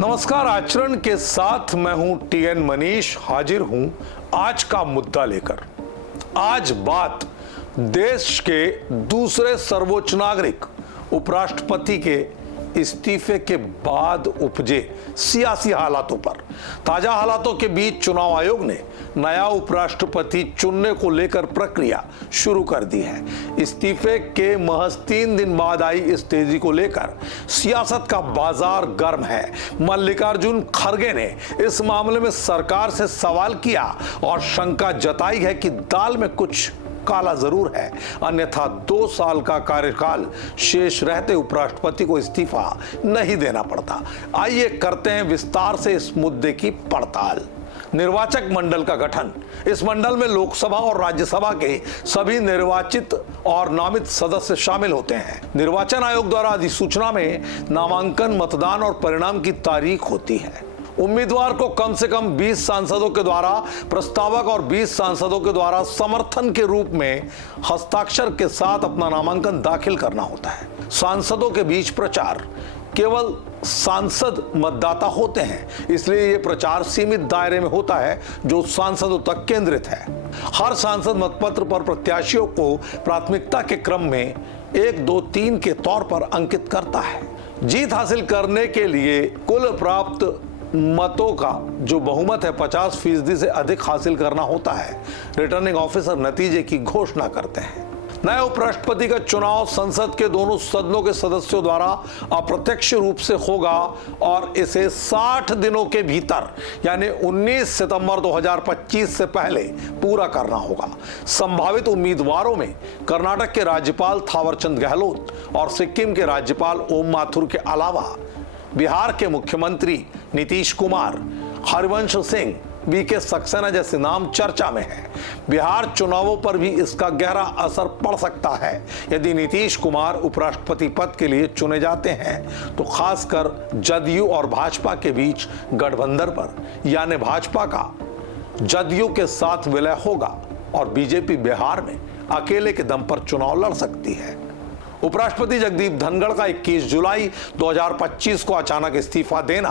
नमस्कार। आचरण के साथ मैं हूं टीएन मनीष, हाजिर हूं आज का मुद्दा लेकर। आज बात देश के दूसरे सर्वोच्च नागरिक उपराष्ट्रपति के इस्तीफे के बाद उपजे सियासी हालातों पर। ताजा हालातों के बीच चुनाव आयोग ने नया उपराष्ट्रपति चुनने को लेकर प्रक्रिया शुरू कर दी है। इस्तीफे के महज 3 दिन बाद आई इस तेजी को लेकर सियासत का बाजार गर्म है। मल्लिकार्जुन खड़गे ने इस मामले में सरकार से सवाल किया और शंका जताई है कि दाल में कुछ काला जरूर है, अन्यथा 2 साल का कार्यकाल शेष रहते उपराष्ट्रपति को इस्तीफा नहीं देना पड़ता। आइए करते हैं विस्तार से इस मुद्दे की पड़ताल। निर्वाचक मंडल का गठन। इस मंडल में लोकसभा और राज्यसभा के सभी निर्वाचित और नामित सदस्य शामिल होते हैं। निर्वाचन आयोग द्वारा अधिसूचना में नामांकन, मतदान और परिणाम की तारीख होती है। उम्मीदवार को कम से कम 20 सांसदों के द्वारा प्रस्तावक और 20 सांसदों के द्वारा समर्थन के रूप में हस्ताक्षर के साथ अपना नामांकन दाखिल करना होता है। सांसदों के बीच प्रचार। केवल सांसद मतदाता होते हैं, इसलिए यह प्रचार सीमित दायरे में होता है जो सांसदों तक केंद्रित है। हर सांसद मतपत्र पर प्रत्याशियों को प्राथमिकता के क्रम में 1, 2, 3 के तौर पर अंकित करता है। जीत हासिल करने के लिए कुल प्राप्त मतों का जो बहुमत है 50% से अधिक हासिल करना होता है। रिटर्निंग ऑफिसर नतीजे की घोषणा करते हैं। नए उपराष्ट्रपति का चुनाव संसद के दोनों सदनों के सदस्यों द्वारा अप्रत्यक्ष रूप से होगा और इसे 60 दिनों के भीतर यानी 19 सितंबर 2025 से पहले पूरा करना होगा। संभावित उम्मीदवारों में कर्नाटक के राज्यपाल थावरचंद गहलोत और सिक्किम के राज्यपाल ओम माथुर के अलावा बिहार के मुख्यमंत्री नीतीश कुमार, हरिवंश सिंह, वीके सक्सेना जैसे नाम चर्चा में हैं। बिहार चुनावों पर भी इसका गहरा असर पड़ सकता है। यदि नीतीश कुमार उपराष्ट्रपति पद के लिए चुने जाते हैं तो खासकर जदयू और भाजपा के बीच गठबंधन पर, यानी भाजपा का जदयू के साथ विलय होगा और बीजेपी बिहार में अकेले के दम पर चुनाव लड़ सकती है। उपराष्ट्रपति जगदीप धनखड़ का 21 जुलाई 2025 को अचानक इस्तीफा देना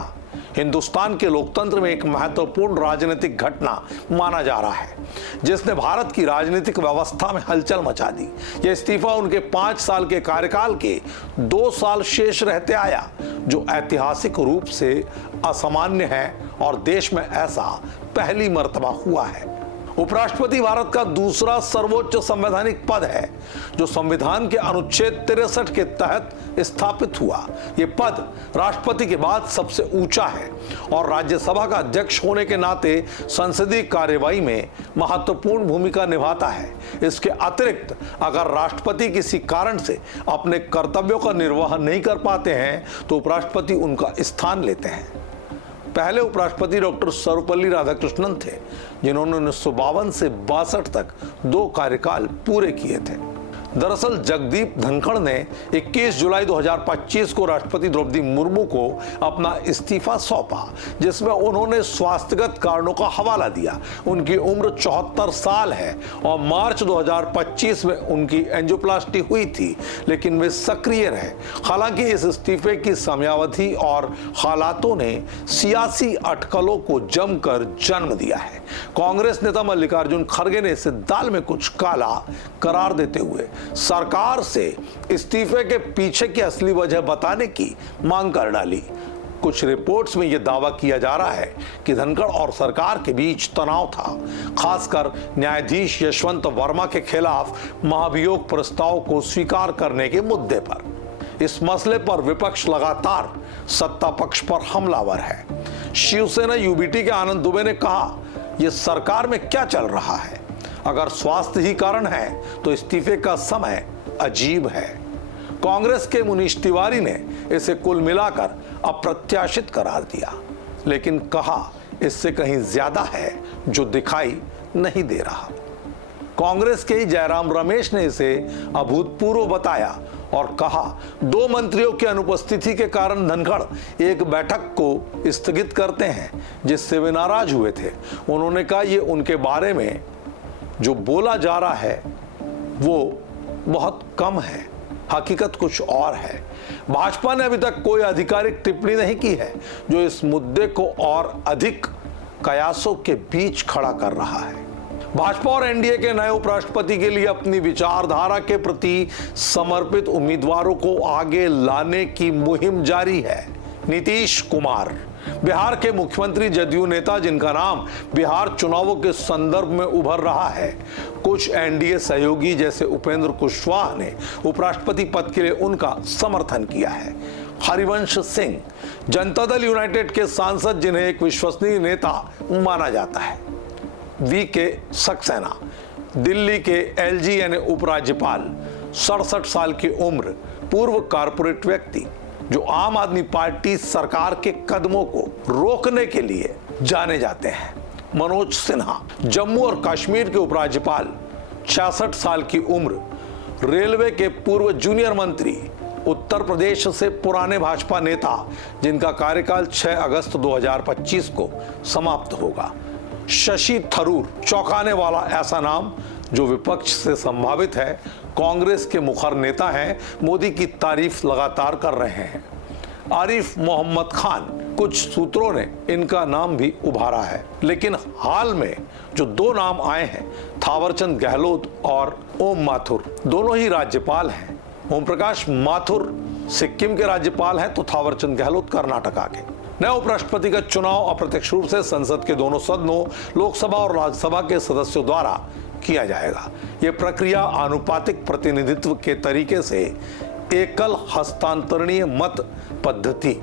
हिंदुस्तान के लोकतंत्र में एक महत्वपूर्ण राजनीतिक घटना माना जा रहा है, जिसने भारत की राजनीतिक व्यवस्था में हलचल मचा दी। यह इस्तीफा उनके 5 साल के कार्यकाल के 2 साल शेष रहते आया, जो ऐतिहासिक रूप से असामान्य है और देश में ऐसा पहली मर्तबा हुआ है। उपराष्ट्रपति भारत का दूसरा सर्वोच्च संवैधानिक पद है जो संविधान के अनुच्छेद 63 के तहत स्थापित हुआ। यह पद राष्ट्रपति के बाद सबसे ऊंचा है और राज्यसभा का अध्यक्ष होने के नाते संसदीय कार्यवाही में महत्वपूर्ण भूमिका निभाता है। इसके अतिरिक्त अगर राष्ट्रपति किसी कारण से अपने कर्तव्यों का निर्वहन नहीं कर पाते हैं तो उपराष्ट्रपति उनका स्थान लेते हैं। पहले उपराष्ट्रपति डॉक्टर सर्वपल्ली राधाकृष्णन थे, जिन्होंने 1952 से 62 तक 2 कार्यकाल पूरे किए थे। दरअसल जगदीप धनखड़ ने 21 जुलाई 2025 को राष्ट्रपति द्रौपदी मुर्मू को अपना इस्तीफा सौंपा, जिसमें उन्होंने स्वास्थ्यगत कारणों का हवाला दिया। उनकी उम्र 74 साल है और मार्च 2025 में उनकी एंजियोप्लास्टी हुई थी, लेकिन वे सक्रिय रहे। हालांकि इस इस्तीफे की समयावधि और हालातों ने सियासी अटकलों को जमकर जन्म दिया है। कांग्रेस नेता मल्लिकार्जुन खड़गे ने इसे दाल में कुछ काला करार देते हुए सरकार से इस्तीफे के पीछे की असली वजह बताने की मांग कर डाली। कुछ रिपोर्ट्स में यह दावा किया जा रहा है कि धनखड़ और सरकार के बीच तनाव था, खासकर न्यायाधीश यशवंत वर्मा के खिलाफ महाभियोग प्रस्ताव को स्वीकार करने के मुद्दे पर। इस मसले पर विपक्ष लगातार सत्ता पक्ष पर हमलावर है। शिवसेना यूबीटी के आनंद दुबे ने कहा, यह सरकार में क्या चल रहा है? अगर स्वास्थ्य ही कारण है तो इस्तीफे का समय अजीब है। कांग्रेस के मुनीश तिवारी ने इसे कुल मिलाकर अप्रत्याशित करार दिया, लेकिन कहा इससे कहीं ज्यादा है जो दिखाई नहीं दे रहा। कांग्रेस के ही जयराम रमेश ने इसे अभूतपूर्व बताया और कहा 2 मंत्रियों की अनुपस्थिति के कारण धनखड़ एक बैठक को स्थगित करते हैं, जिससे वे नाराज हुए थे। उन्होंने कहा ये उनके बारे में जो बोला जा रहा है वो बहुत कम है। हकीकत कुछ और है। भाजपा ने अभी तक कोई आधिकारिक टिप्पणी नहीं की है, जो इस मुद्दे को और अधिक कयासों के बीच खड़ा कर रहा है। भाजपा और एनडीए के नए उपराष्ट्रपति के लिए अपनी विचारधारा के प्रति समर्पित उम्मीदवारों को आगे लाने की मुहिम जारी है। नीतीश कुमार बिहार के मुख्यमंत्री, जदयू नेता जिनका नाम बिहार चुनावों के संदर्भ में उभर रहा है। कुछ एनडीए सहयोगी जैसे उपेंद्र कुशवाहा ने उपराष्ट्रपति पद के लिए उनका समर्थन किया है। हरिवंश सिंह जनता दल यूनाइटेड के सांसद, जिन्हें एक विश्वसनीय नेता माना जाता है। वी.के. सक्सेना दिल्ली के एलजी यानी उपराज्यपाल, 67 साल की उम्र, पूर्व कारपोरेट व्यक्ति जो आम आदमी पार्टी सरकार के कदमों को रोकने के लिए जाने जाते हैं। मनोज सिन्हा जम्मू और कश्मीर के उपराज्यपाल, 66 साल की उम्र, रेलवे के पूर्व जूनियर मंत्री, उत्तर प्रदेश से पुराने भाजपा नेता जिनका कार्यकाल 6 अगस्त 2025 को समाप्त होगा। शशि थरूर चौंकाने वाला ऐसा नाम जो विपक्ष से संभावित है, कांग्रेस के मुखर नेता हैं, मोदी की तारीफ लगातार कर रहे हैं। आरिफ मोहम्मद खान, कुछ सूत्रों ने इनका नाम भी उभारा है, लेकिन हाल में जो दो नाम आए हैं, थावरचंद गहलोत और ओम माथुर, दोनों ही राज्यपाल हैं। ओम प्रकाश माथुर सिक्किम के राज्यपाल हैं तो थावरचंद गहलोत कर्नाटका के। नए उपराष्ट्रपति का चुनाव अप्रत्यक्ष रूप से संसद के दोनों सदनों, लोकसभा और राज्यसभा के सदस्यों द्वारा किया जाएगा। यह प्रक्रिया आनुपातिक प्रतिनिधित्व के तरीके से एकल हस्तांतरणीय मत पद्धति,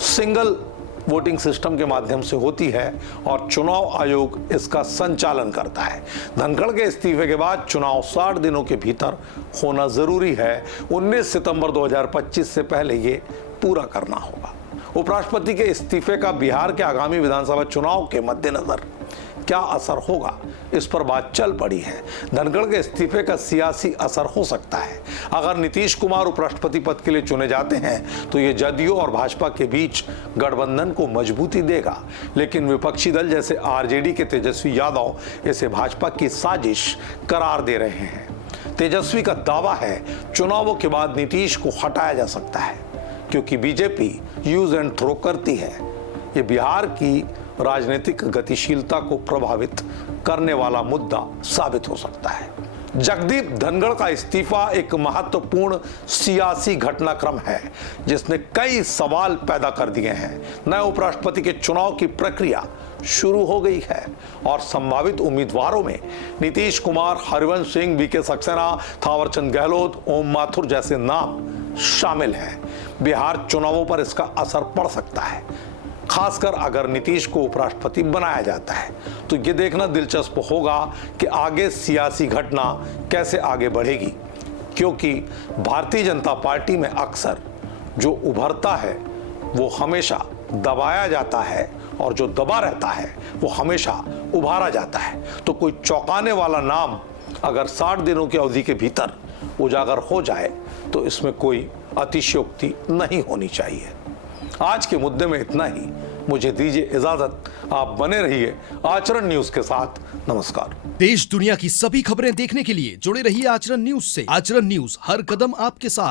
सिंगल वोटिंग सिस्टम के माध्यम से होती है और चुनाव आयोग इसका संचालन करता है। धनखड़ के इस्तीफे के बाद चुनाव 60 दिनों के भीतर होना जरूरी है। 19 सितंबर 2025 से पहले ये पूरा करना होगा। उपराष्ट्रपति के इस्तीफे का बिहार के आगामी विधानसभा चुनाव के मद्देनजर क्या असर होगा, इस पर बात चल पड़ी है। धनखड़ के इस्तीफे का सियासी असर हो सकता है। अगर नीतीश कुमार उपराष्ट्रपति पद के लिए चुने जाते हैं तो ये जदयू और भाजपा के बीच गठबंधन को मजबूती देगा, लेकिन विपक्षी दल जैसे आरजेडी के तेजस्वी यादव इसे भाजपा की साजिश करार दे रहे हैं। तेजस्वी का दावा है चुनावों के बाद नीतीश को हटाया जा सकता है, क्योंकि बीजेपी यूज एंड थ्रो करती है। ये बिहार की राजनीतिक गतिशीलता को प्रभावित करने वाला मुद्दा साबित हो सकता है। जगदीप धनखड़ का इस्तीफा एक महत्वपूर्ण सियासी घटनाक्रम है जिसने कई सवाल पैदा कर दिए हैं। नए उपराष्ट्रपति के चुनाव की प्रक्रिया शुरू हो गई है और संभावित उम्मीदवारों में नीतीश कुमार, हरिवंश सिंह, वी.के. सक्सेना, थावरचंद गहलोत, ओम माथुर जैसे नाम शामिल हैं। बिहार चुनावों पर इसका असर पड़ सकता है, खासकर अगर नीतीश को उपराष्ट्रपति बनाया जाता है। तो ये देखना दिलचस्प होगा कि आगे सियासी घटना कैसे आगे बढ़ेगी, क्योंकि भारतीय जनता पार्टी में अक्सर जो उभरता है वो हमेशा दबाया जाता है और जो दबा रहता है वो हमेशा उभारा जाता है। तो कोई चौंकाने वाला नाम अगर 60 दिनों की अवधि के भीतर उजागर हो जाए तो इसमें कोई अतिशयोक्ति नहीं होनी चाहिए। आज के मुद्दे में इतना ही। मुझे दीजिए इजाजत। आप बने रहिए आचरण न्यूज के साथ। नमस्कार। देश दुनिया की सभी खबरें देखने के लिए जुड़े रहिए आचरण न्यूज से। आचरण न्यूज, हर कदम आपके साथ।